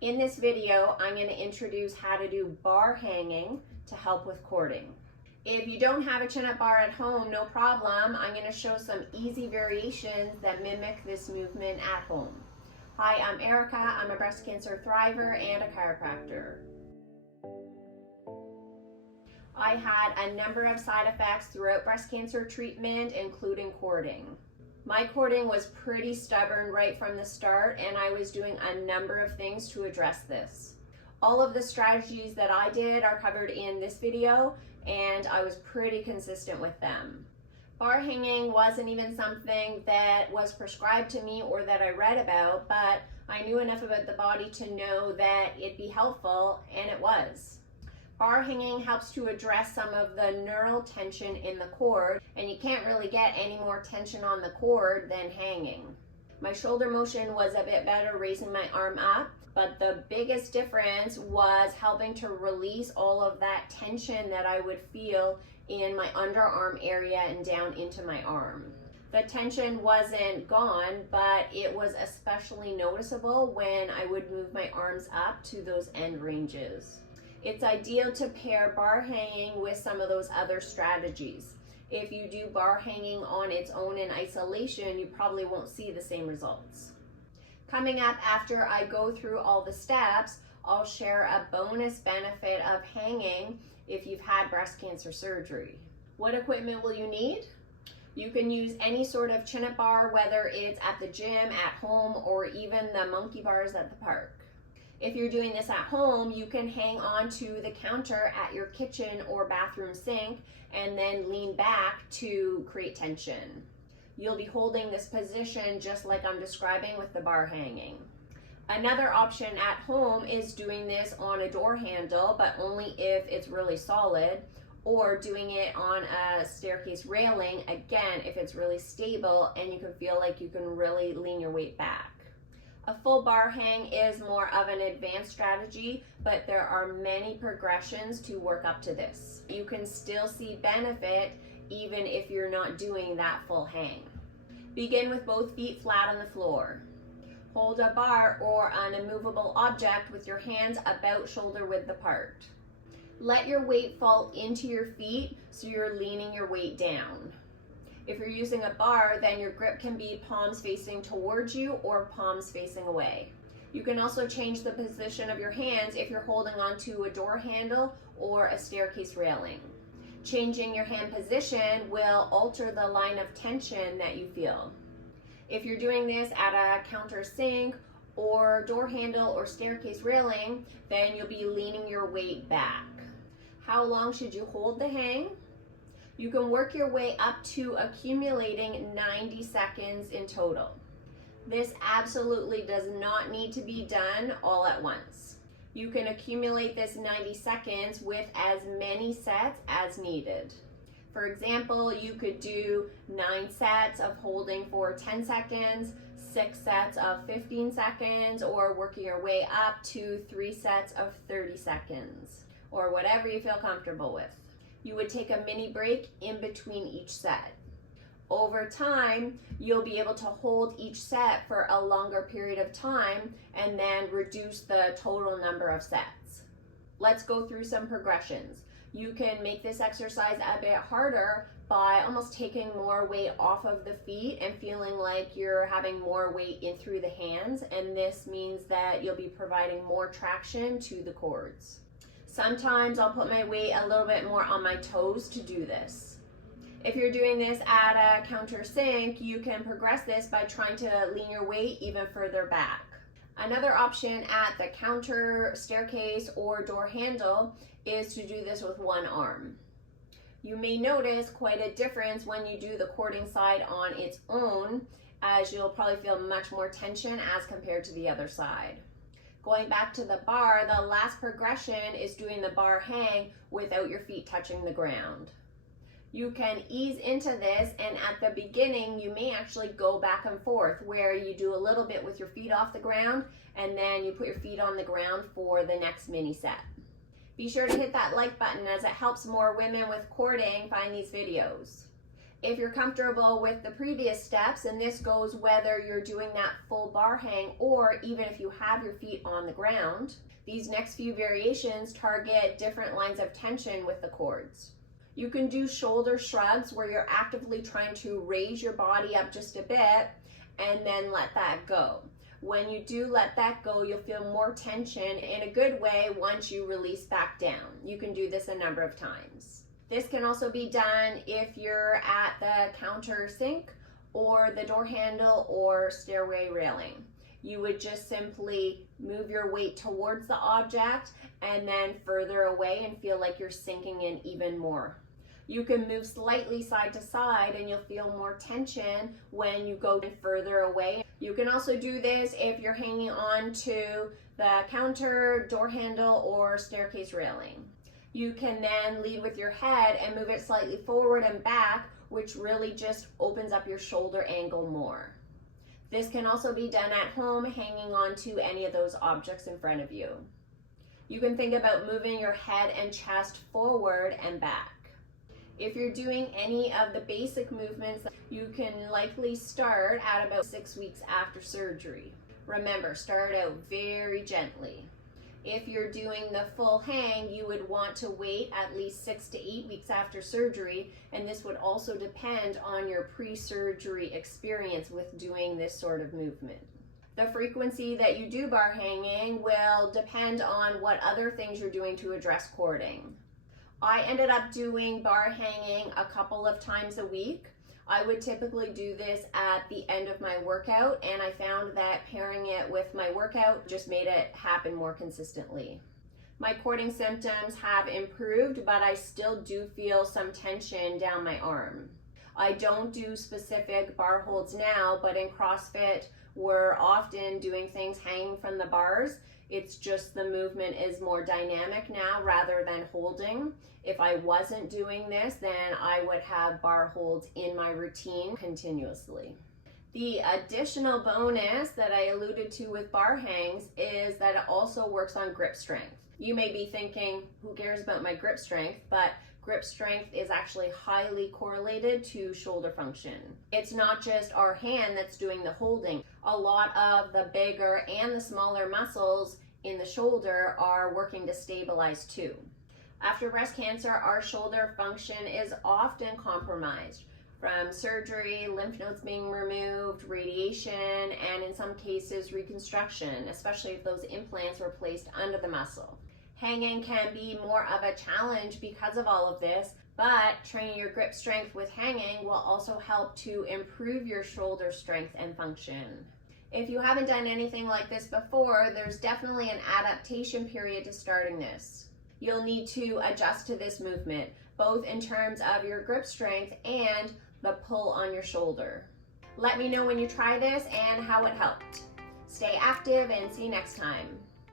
In this video, I'm going to introduce how to do bar hanging to help with cording. If you don't have a chin-up bar at home, no problem. I'm going to show some easy variations that mimic this movement at home. Hi, I'm Erica. I'm a breast cancer thriver and a chiropractor. I had a number of side effects throughout breast cancer treatment, including cording. My cording was pretty stubborn right from the start, and I was doing a number of things to address this. All of the strategies that I did are covered in this video, and I was pretty consistent with them. Bar hanging wasn't even something that was prescribed to me or that I read about, but I knew enough about the body to know that it'd be helpful, and it was. Bar hanging helps to address some of the neural tension in the cord, and you can't really get any more tension on the cord than hanging. My shoulder motion was a bit better raising my arm up, but the biggest difference was helping to release all of that tension that I would feel in my underarm area and down into my arm. The tension wasn't gone, but it was especially noticeable when I would move my arms up to those end ranges. It's ideal to pair bar hanging with some of those other strategies. If you do bar hanging on its own in isolation, you probably won't see the same results. Coming up after I go through all the steps, I'll share a bonus benefit of hanging if you've had breast cancer surgery. What equipment will you need? You can use any sort of chin-up bar, whether it's at the gym, at home, or even the monkey bars at the park. If you're doing this at home, you can hang onto the counter at your kitchen or bathroom sink and then lean back to create tension. You'll be holding this position just like I'm describing with the bar hanging. Another option at home is doing this on a door handle, but only if it's really solid, or doing it on a staircase railing, again, if it's really stable and you can feel like you can really lean your weight back. A full bar hang is more of an advanced strategy, but there are many progressions to work up to this. You can still see benefit even if you're not doing that full hang. Begin with both feet flat on the floor. Hold a bar or an immovable object with your hands about shoulder width apart. Let your weight fall into your feet so you're leaning your weight down. If you're using a bar, then your grip can be palms facing towards you or palms facing away. You can also change the position of your hands if you're holding onto a door handle or a staircase railing. Changing your hand position will alter the line of tension that you feel. If you're doing this at a counter sink or door handle or staircase railing, then you'll be leaning your weight back. How long should you hold the hang? You can work your way up to accumulating 90 seconds in total. This absolutely does not need to be done all at once. You can accumulate this 90 seconds with as many sets as needed. For example, you could do 9 sets of holding for 10 seconds, 6 sets of 15 seconds, or working your way up to 3 sets of 30 seconds, or whatever you feel comfortable with. You would take a mini break in between each set. Over time, you'll be able to hold each set for a longer period of time and then reduce the total number of sets. Let's go through some progressions. You can make this exercise a bit harder by almost taking more weight off of the feet and feeling like you're having more weight in through the hands, and this means that you'll be providing more traction to the cords. Sometimes I'll put my weight a little bit more on my toes to do this. If you're doing this at a counter sink, you can progress this by trying to lean your weight even further back. Another option at the counter, staircase, or door handle is to do this with one arm. You may notice quite a difference when you do the cording side on its own, as you'll probably feel much more tension as compared to the other side. Going back to the bar, the last progression is doing the bar hang without your feet touching the ground. You can ease into this, and at the beginning, you may actually go back and forth where you do a little bit with your feet off the ground, and then you put your feet on the ground for the next mini set. Be sure to hit that like button as it helps more women with cording find these videos. If you're comfortable with the previous steps, and this goes whether you're doing that full bar hang or even if you have your feet on the ground, these next few variations target different lines of tension with the cords. You can do shoulder shrugs where you're actively trying to raise your body up just a bit and then let that go. When you do let that go, you'll feel more tension in a good way once you release back down. You can do this a number of times. This can also be done if you're at the counter sink or the door handle or stairway railing. You would just simply move your weight towards the object and then further away and feel like you're sinking in even more. You can move slightly side to side and you'll feel more tension when you go further away. You can also do this if you're hanging on to the counter, door handle, or staircase railing. You can then lead with your head and move it slightly forward and back, which really just opens up your shoulder angle more. This can also be done at home, hanging on to any of those objects in front of you. You can think about moving your head and chest forward and back. If you're doing any of the basic movements, you can likely start at about 6 weeks after surgery. Remember, start out very gently. If you're doing the full hang, you would want to wait at least 6 to 8 weeks after surgery, and this would also depend on your pre-surgery experience with doing this sort of movement. The frequency that you do bar hanging will depend on what other things you're doing to address cording. I ended up doing bar hanging a couple of times a week. I would typically do this at the end of my workout, and I found that pairing it with my workout just made it happen more consistently. My cording symptoms have improved, but I still do feel some tension down my arm. I don't do specific bar holds now, but in CrossFit, we're often doing things hanging from the bars. It's just the movement is more dynamic now rather than holding. If I wasn't doing this, then I would have bar holds in my routine continuously. The additional bonus that I alluded to with bar hangs is that it also works on grip strength. You may be thinking, who cares about my grip strength? But grip strength is actually highly correlated to shoulder function. It's not just our hand that's doing the holding. A lot of the bigger and the smaller muscles in the shoulder are working to stabilize too. After breast cancer, our shoulder function is often compromised from surgery, lymph nodes being removed, radiation, and in some cases reconstruction, especially if those implants were placed under the muscle. Hanging can be more of a challenge because of all of this, but training your grip strength with hanging will also help to improve your shoulder strength and function. If you haven't done anything like this before, there's definitely an adaptation period to starting this. You'll need to adjust to this movement, both in terms of your grip strength and the pull on your shoulder. Let me know when you try this and how it helped. Stay active and see you next time.